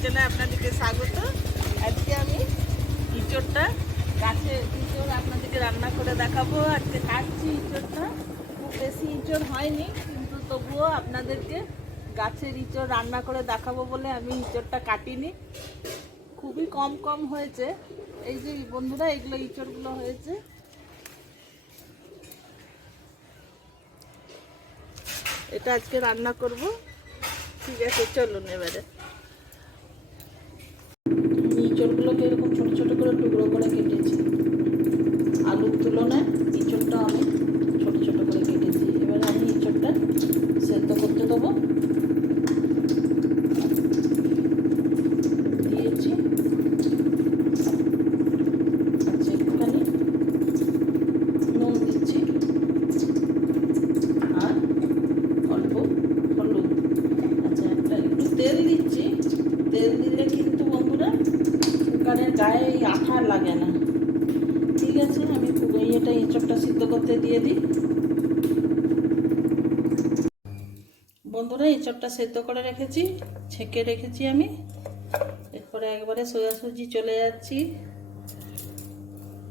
কিচেনে আপনাদেরকে স্বাগত। আজকে আমি ইঁচড়টা গাছের ইঁচড় আপনাদেরকে রান্না করে দেখাবো। আজকে কাটছি ইঁচড়টা। খুব বেশি ইঁচড় হয়নি, কিন্তু তবুও আপনাদেরকে গাছের ইঁচড় রান্না করে দেখাবো বলে আমি ইঁচড়টা কাটিনি। খুবই কম কম হয়েছে। এই যে বন্ধুরা, এগুলো ইঁচড়গুলো হয়েছে। এটা আজকে রান্না করব। ঠিক আছে, চলুন এবারে। ইঁচড়গুলোকে এরকম ছোটো ছোটো করে টুকরো করে কেটেছি। আলুর তুলনায় ইঁচড়টা আমি ছোটো ছোটো করে কেটেছি এবার আমি ইঁচড়টা সেদ্ধ করতে দেবো দিয়েছি আচ্ছা একটুখানি নুন দিচ্ছি আর অল্প হলুদ আচ্ছা একটা একটু তেল দিচ্ছি তেল দিলে কিন্তু বন্ধুরা কুকারের গায়ে এই আঠা লাগে না। ঠিক আছে, আমি ইয়েটা এঁচড়টা সিদ্ধ করতে দিয়ে দিই। বন্ধুরা এঁচড়টা সেদ্ধ করে রেখেছি, ছেঁকে রেখেছি আমি। এরপরে একবারে সোজাসুজি চলে যাচ্ছি।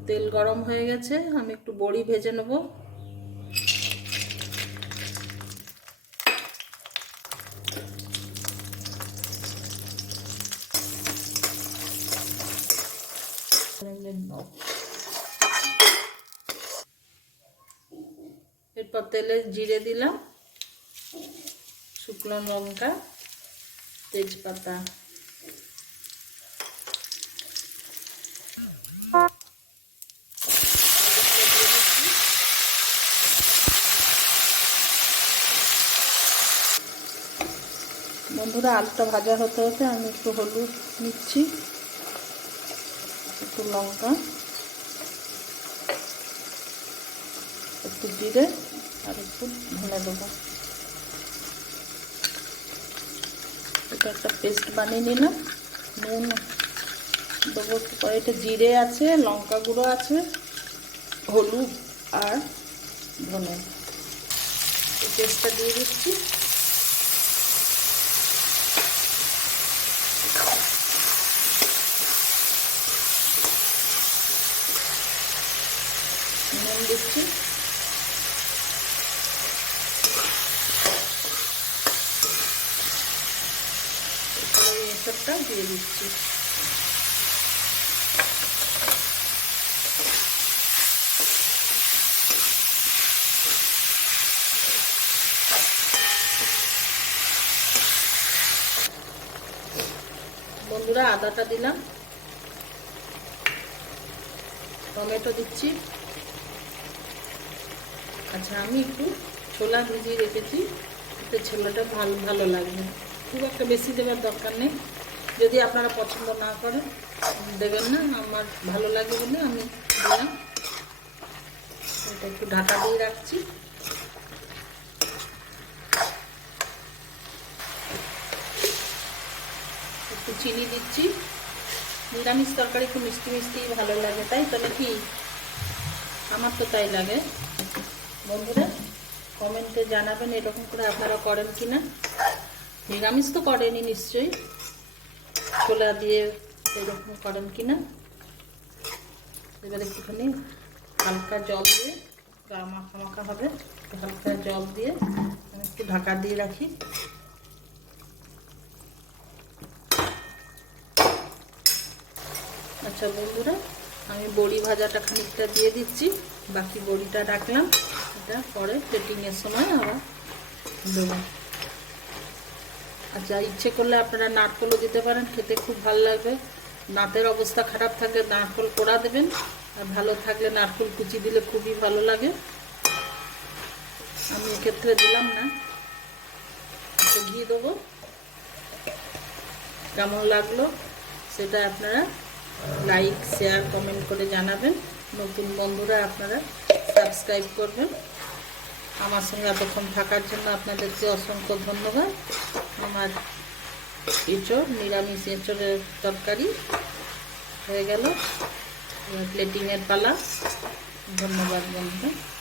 তেল গরম হয়ে গেছে, আমি একটু বড়ি ভেজে নেব। এরপর তেলে জিরে দিলাম, শুকনো লঙ্কা, তেজপাতা। বন্ধুরা, আলুটা ভাজা হতে হতে আমি একটু হলুদ নিচ্ছি। একটু লঙ্কা, একটু জিরে আর একটু ধনে দেবো এটা একটা পেস্ট বানিয়ে নিলাম, নুন দেবো কয়েকটা জিরে আছে, লঙ্কা গুঁড়ো আছে, হলুদ আর ধনে। এই পেস্টটা দিয়ে দিচ্ছি। নুন দিচ্ছি। এসবটা দিয়ে দিচ্ছি। বন্ধুরা আদাটা দিলাম। টমেটো দিচ্ছি। আচ্ছা আমি একটু ছোলা ভিজিয়ে রেখেছি, এতে ছোলাটা ভালো ভালো লাগবে। খুব একটা বেশি দেওয়ার দরকার নেই। যদি আপনারা পছন্দ না করেন, দেবেন না, আমার ভালো লাগে বলে আমি দিলাম। এটা একটু ঢাকা দিয়ে রাখছি। একটু চিনি দিচ্ছি। নিরামিষ তরকারি একটু মিষ্টি মিষ্টি ভালো লাগে, তাই তো নাকি? আমার তো তাই লাগে। বন্ধুরা, কমেন্টে জানাবেন এরকম করে আপনারা করেন কি না নিরামিষ তো করেনি নিশ্চয়ই। ছোলা দিয়ে এরকম করেন কি না এবার একটুখানি হালকা জল দিয়ে মাখা মাখা হবে হালকা জল দিয়ে একটু ঢাকা দিয়ে রাখি। আচ্ছা বন্ধুরা, আমি বড়ি ভাজাটা খানিকটা দিয়ে দিচ্ছি, বাকি বড়িটা রাখলাম। এটা পরে প্লেটিংয়ের সময় আবার দেবো। আচ্ছা ইচ্ছে করলে আপনারা নারকলও দিতে পারেন, খেতে খুব ভালো লাগবে। দাঁতের অবস্থা খারাপ থাকলে নারকল কোড়া দেবেন, আর ভালো থাকলে নারকল কুচি দিলে খুবই ভালো লাগে। আমি এক্ষেত্রে দিলাম না। একটু ঘি দেবো। কেমন লাগল সেটা আপনারা লাইক শেয়ার কমেন্ট করে জানাবেন। নতুন বন্ধুরা আপনারা সাবস্ক্রাইব করবেন। আমার সঙ্গে এতক্ষণ থাকার জন্য আপনাদেরকে অসংখ্য ধন্যবাদ। আমার এঁচড়, নিরামিষ এঁচড়ের তরকারি হয়ে গেল। প্লেটিংয়ের পালা। ধন্যবাদ বন্ধুরা